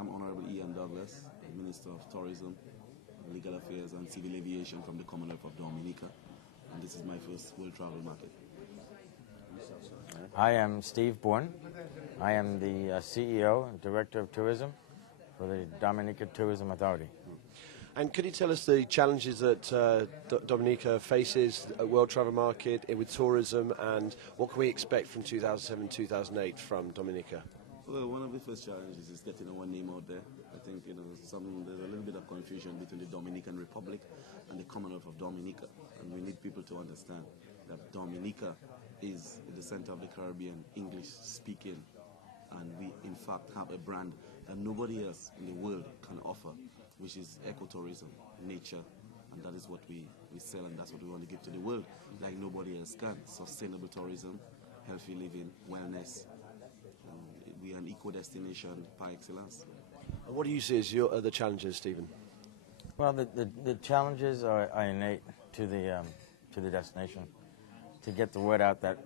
I'm Honourable Ian Douglas, the Minister of Tourism, Legal Affairs and Civil Aviation from the Commonwealth of Dominica, and this is my first World Travel Market. I am Steve Bornn. I am the CEO and Director of Tourism for the Dominica Tourism Authority. And could you tell us the challenges that Dominica faces at World Travel Market with tourism, and what can we expect from 2007-2008 from Dominica? Well, one of the first challenges is getting our name out there. I think there's a little bit of confusion between the Dominican Republic and the Commonwealth of Dominica, and we need people to understand that Dominica is the center of the Caribbean, English speaking, and we in fact have a brand that nobody else in the world can offer, which is ecotourism, nature, and that is what we sell, and that's what we want to give to the world, like nobody else can. Sustainable tourism, healthy living, wellness. We are an eco-destination par excellence. And what do you see as the challenges, Stephen? Well, the challenges are innate to the destination. To get the word out that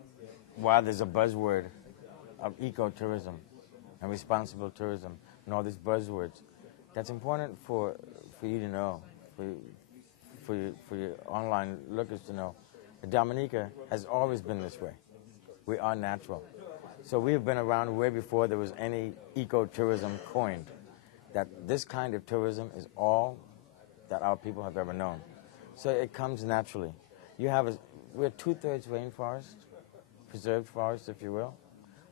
while there's a buzzword of ecotourism and responsible tourism and all these buzzwords, that's important for you to know, for your online lookers to know. that Dominica has always been this way. We are natural. So we have been around way before there was any ecotourism coined. That this kind of tourism is all that our people have ever known. So it comes naturally. We're 2/3 rainforest, preserved forest, if you will.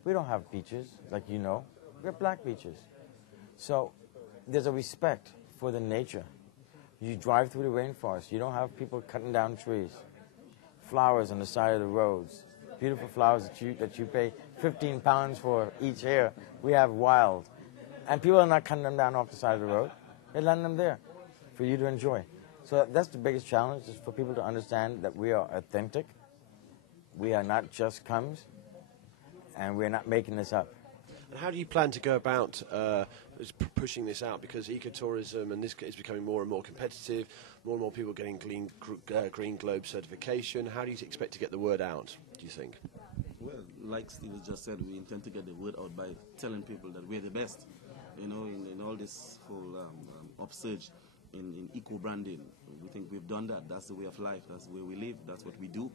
We don't have beaches, like you know. We have black beaches. So there's a respect for the nature. You drive through the rainforest. You don't have people cutting down trees. Flowers on the side of the roads. Beautiful flowers that you pay 15 pounds for each here. We have wild. And people are not cutting them down off the side of the road. They're letting them there for you to enjoy. So that's the biggest challenge, is for people to understand that we are authentic. We are not just comes, and we're not making this up. And how do you plan to go about pushing this out? Because ecotourism and this is becoming more and more competitive, more and more people getting Green Globe certification. How do you expect to get the word out, do you think? Well, like Steve just said, we intend to get the word out by telling people that we're the best. You know, in all this whole upsurge in eco-branding, we think we've done that. That's the way of life. That's the way we live. That's what we do.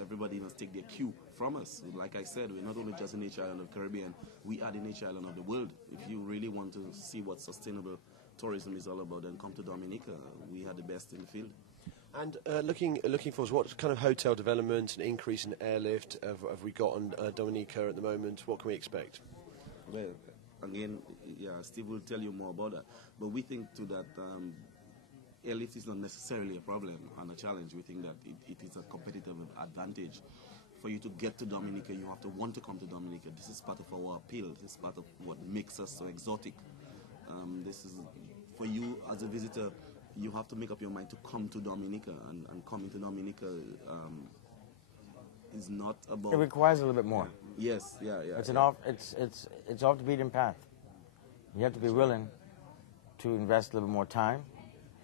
Everybody must take their cue from us. Like I said, we're not only just a nature island of the Caribbean, we are the nature island of the world. If you really want to see what sustainable tourism is all about, then come to Dominica. We are the best in the field. And looking forward, what kind of hotel development and increase in airlift have we got on Dominica at the moment? What can we expect? Well, again, yeah, Steve will tell you more about that. But we think too that airlift is not necessarily a problem and a challenge. We think that it is a competitive advantage. For you to get to Dominica, you have to want to come to Dominica. This is part of our appeal. This is part of what makes us so exotic. This is, for you as a visitor, you have to make up your mind to come to Dominica, and coming to Dominica is not about... It requires a little bit more. Yes, yeah. It's off the beaten path. You have to be willing to invest a little more time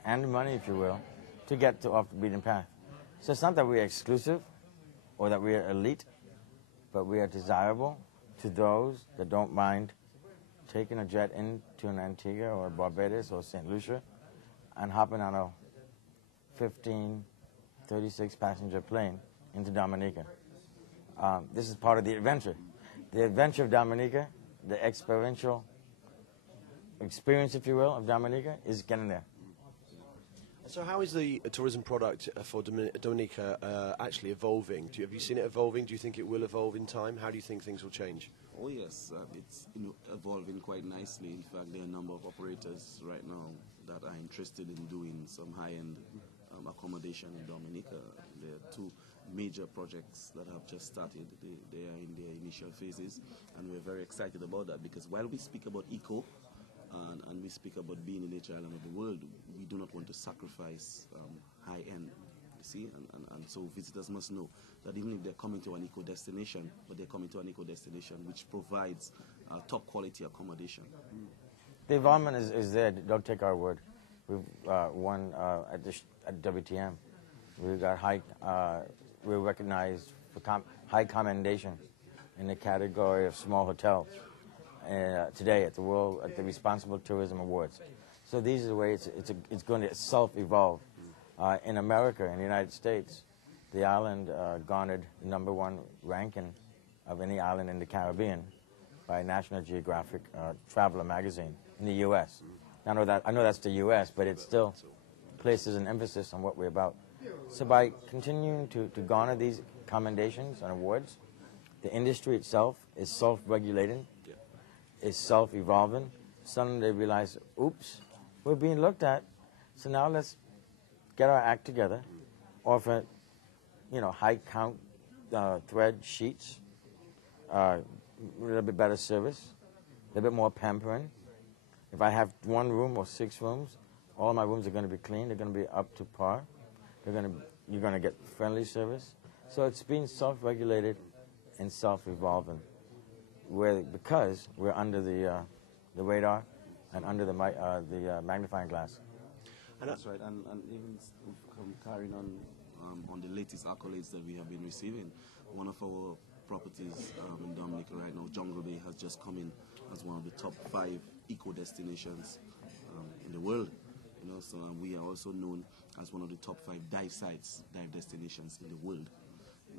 and money, if you will, to get to off the beaten path. So it's not that we're exclusive or that we're elite, but we are desirable to those that don't mind taking a jet into an Antigua or Barbados or St. Lucia and hopping on a 15, 36 passenger plane into Dominica. This is part of the adventure. The adventure of Dominica, the experiential experience, if you will, of Dominica is getting there. So how is the tourism product for Dominica actually evolving? Have you seen it evolving? Do you think it will evolve in time? How do you think things will change? Oh yes, it's evolving quite nicely. In fact, there are a number of operators right now that are interested in doing some high-end accommodation in Dominica. There are two major projects that have just started. They are in their initial phases, and we're very excited about that, because while we speak about eco, and we speak about being the nature island of the world, we do not want to sacrifice high-end, you see, and so visitors must know that even if they're coming to an eco-destination, but they're coming to an eco-destination which provides top-quality accommodation. The environment is there. Don't take our word. We've won at WTM. We got we're recognized for high commendation in the category of small hotels. today at the Responsible Tourism Awards. So these are the ways it's going to self-evolve. In America, in the United States, the island garnered #1 ranking of any island in the Caribbean by National Geographic Traveler magazine in the U.S. I know that's the U.S., but it still places an emphasis on what we're about. So by continuing to garner these commendations and awards, the industry itself is self-regulating, is self-evolving. Suddenly they realize, oops, we're being looked at, so now let's get our act together, offer, high count thread sheets, a little bit better service, a little bit more pampering. If I have 1 room or 6 rooms, all my rooms are going to be clean. They're going to be up to par. You're going to get friendly service. So it's being self-regulated and self-evolving, because we're under the radar and under the magnifying glass. And that's right. And even carrying on the latest accolades that we have been receiving, one of our properties in Dominica right now, Jungle Bay, has just come in as one of the top 5 eco destinations in the world. So we are also known as one of the top 5 dive destinations in the world.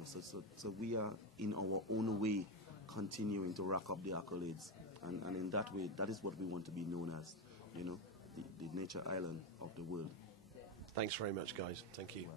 So we are in our own way continuing to rack up the accolades, and in that way, that is what we want to be known as, the nature island of the world. Thanks very much, guys. Thank you.